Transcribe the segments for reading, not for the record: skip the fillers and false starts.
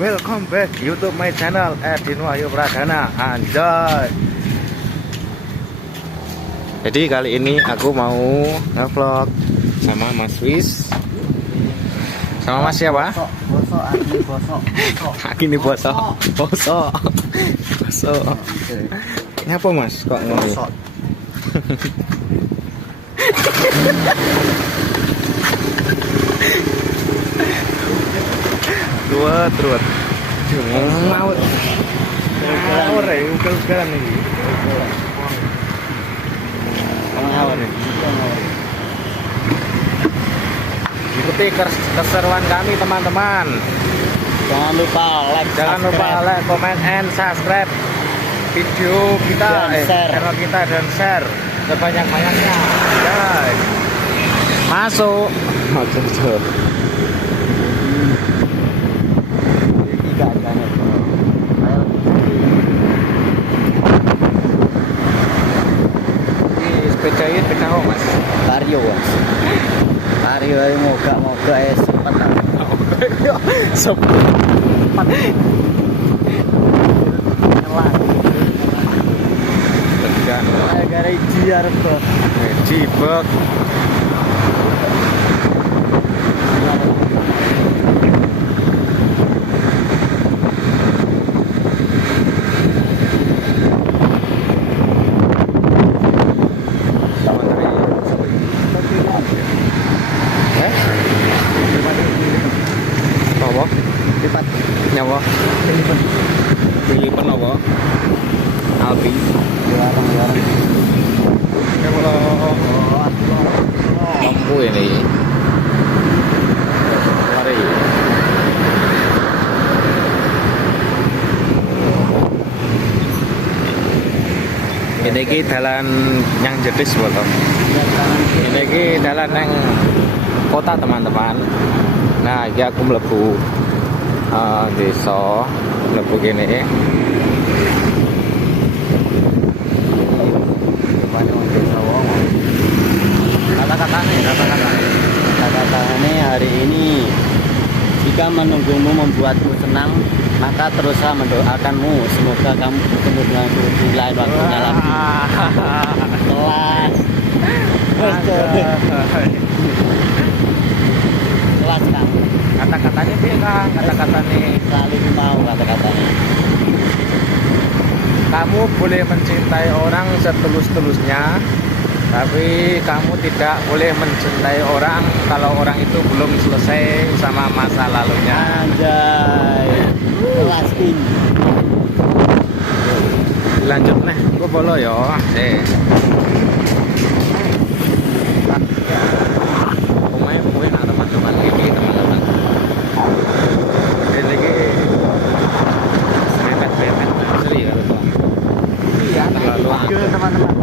welcome back YouTube my channel Edin Wahyu Pradana. Anjay. Jadi kali ini aku mau nge-vlog sama Mas Wis. Sama Mas siapa? Ini bosok. Ini apa Mas? Kok ngomong? Ruwet. Ngawur. Ngawur ya, ugal-ugalan ini. Ngawur ya. Ikuti keseruan kami teman-teman. Jangan lupa like, comment, and subscribe video kita, channel kita, dan share sebanyak-banyaknya. Guys, masuk. Sepeda apa Mas? Vario Mas. Vario moga sempat. Sempat. Tegan. Gara-gara iki arep to. Jibek. Lipat nyawa Filipen apa? Albi dilarang. lampu ini mari ini ki dalan yang jedis bolong ini ki dalan yang kota teman-teman. Nah iki aku mlebu desa mlebu kene kata-katanya hari ini, jika menunggumu membuatmu senang, maka teruslah mendoakanmu, semoga kamu bertemu dengan di lain waktunya lagi. Kelas kamu. Kata-katanya bilang, kata-katanya selalu mau kata-katanya. Kamu boleh mencintai orang setulus-tulusnya, tapi kamu tidak boleh mencintai orang kalau orang itu belum selesai sama masa lalunya. Anjay, kelas tinggi. Lanjut nih, gue bolo yo. Pemain nak teman-teman ini teman-teman. Ini lagi bebet seri kalau tuh. Iya, terlalu teman-teman.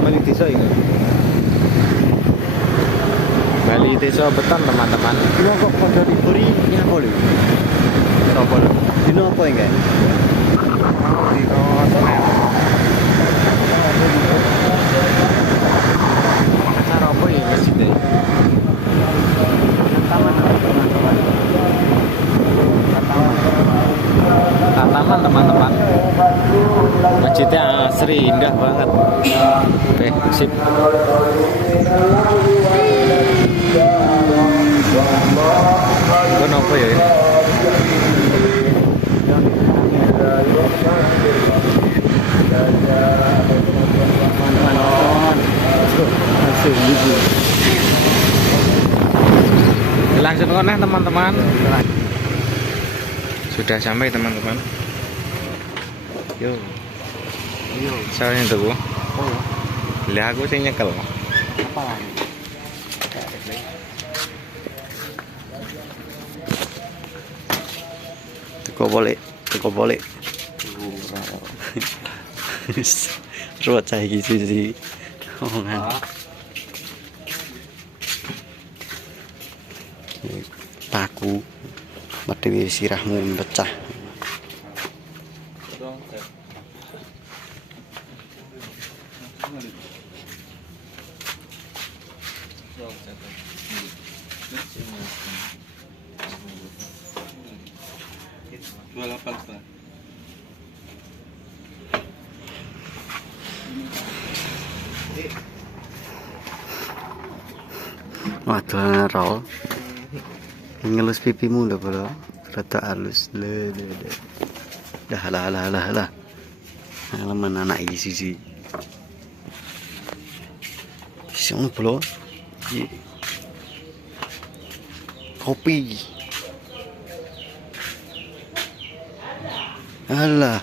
Bali desa ini. Bali desa beton teman-teman. Dino kok pada diberi nyapa lho. Apa lho? Dino apa ya, guys? Dino Senin. Acara apa ya masjid? Taman teman-teman. Masjidnya asri, indah banget. Oke, sip. Kenapa ya ini? Langsung koneh teman-teman. Sudah sampai teman-teman. Yo. Soalnya tuh. Lihat aku sih nyekel. Apa lagi? Teko boleh. Ruwet saya gitu sih. Paku mati sirahmu pecah. 28 Pak. Waduh, roll. Ngelus pipimu udah bro. Rata halus. Lah. Alaman anak isi sih. Siapa bro? Kopi. Alah.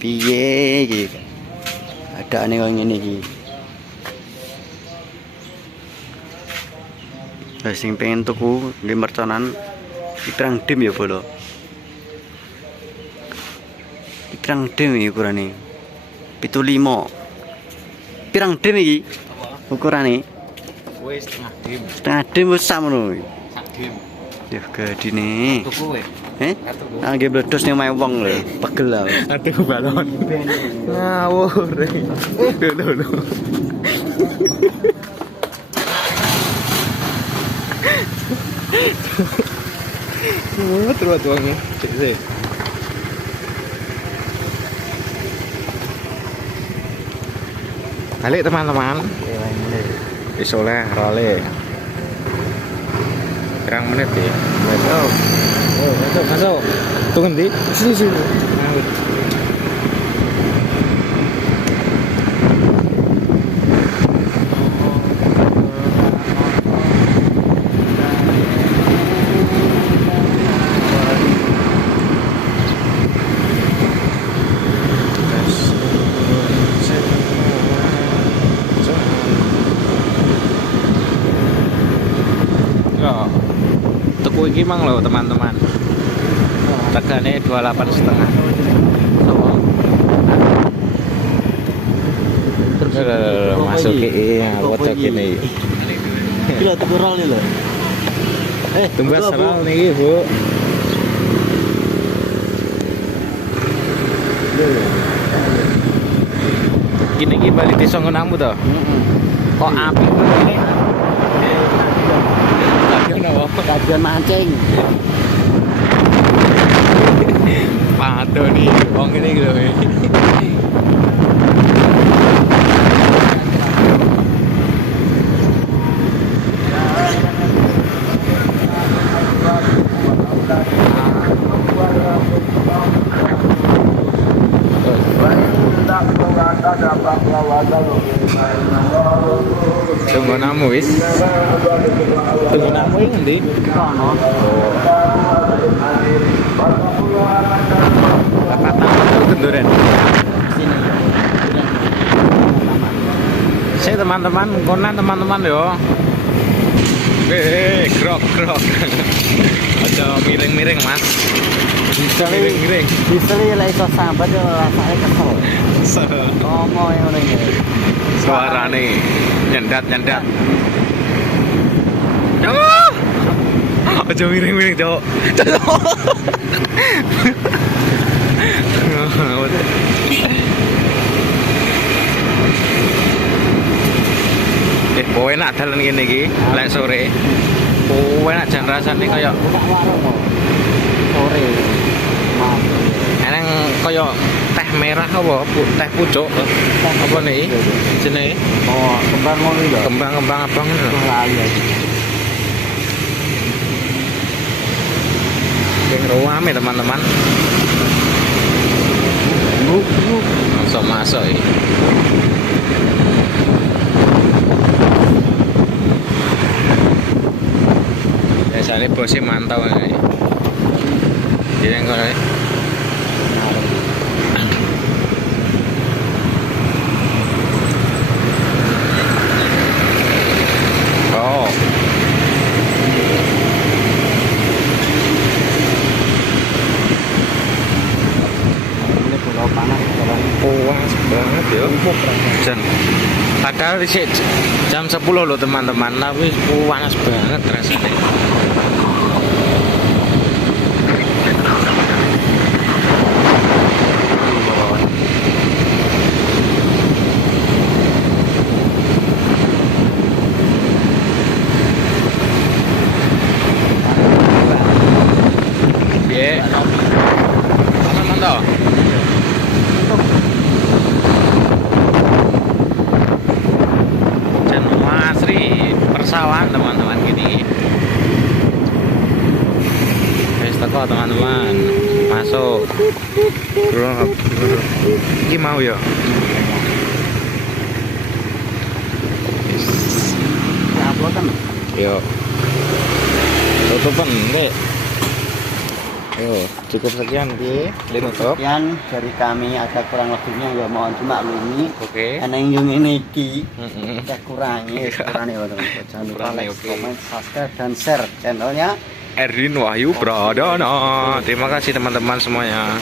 Piye iki? Ada ane kok ngene iki. Sing pengen tuku nggih merconan pirang dim ya bolo. Pirang dim iki ukurane. 75. Pirang dim iki? Ukurane? Wis setengah dim. Setengah dim wis sakmono. Sak dim. Ya gadine. Tuku we. Tuku. Nggih bledos ning omahe wong lho, pegel lah. Aduh balon. Ngawur. Lho. Terus uangnya, cek sih. Balik teman-teman. Isoleh role. Berang menit ya. Masuk. Tunggu nanti. Sini. Tuku iki mang lho teman-teman. Regane 28,5. Terus masuk iki foto kene. Kira tuku roll lho. Tumbas seral niki, Bu. Kini iki bali desa ngonamu to? Kok apik ngene? Kajian mancing. Pado nih, wong ini gitu. Tunggu namu wis. Tunggu namu ini ndi? Kono. Kenduren. Sini. Saya teman-teman, konan teman-teman yo. Grok. Aja miring-miring, Mas. Miring-miring. Diseli lek iso sambat yo rasane kesel. Ngomong ngono iki. Suarane nyendat. Aja miring-miring, Cok. Kowe enak dalan kene iki, lek sore. Kowe enak jan rasane kaya Sore. eneng kaya teh merah apa, teh pucuk. Apa nih? Jenenge? Oh, kembang ngono lho. Kembang abang ngono. Lali. Rame teman-teman. Masuk ya. Biasanya bosnya mantau nih. Jadi yang kalau oh. Puas banget ya. Dan padahal sih jam 10 loh teman-teman, tapi panas banget rasanya. teman-teman. Masuk. Bro. Ini mau ya? Ya uploadan. Yo. Tutupan, Dek. Yo, cukup sekian di Linutup. Sekian dari kami, ada kurang lebihnya ya mohon dimaklumi. Oke. Karena yang ini iki Heeh. kita kurangi, kurangi teman-teman. Jangan lupa Kurangi, like, oke. comment, subscribe dan share channelnya. Erwin Wahyu Pradana. Terima kasih teman-teman semuanya.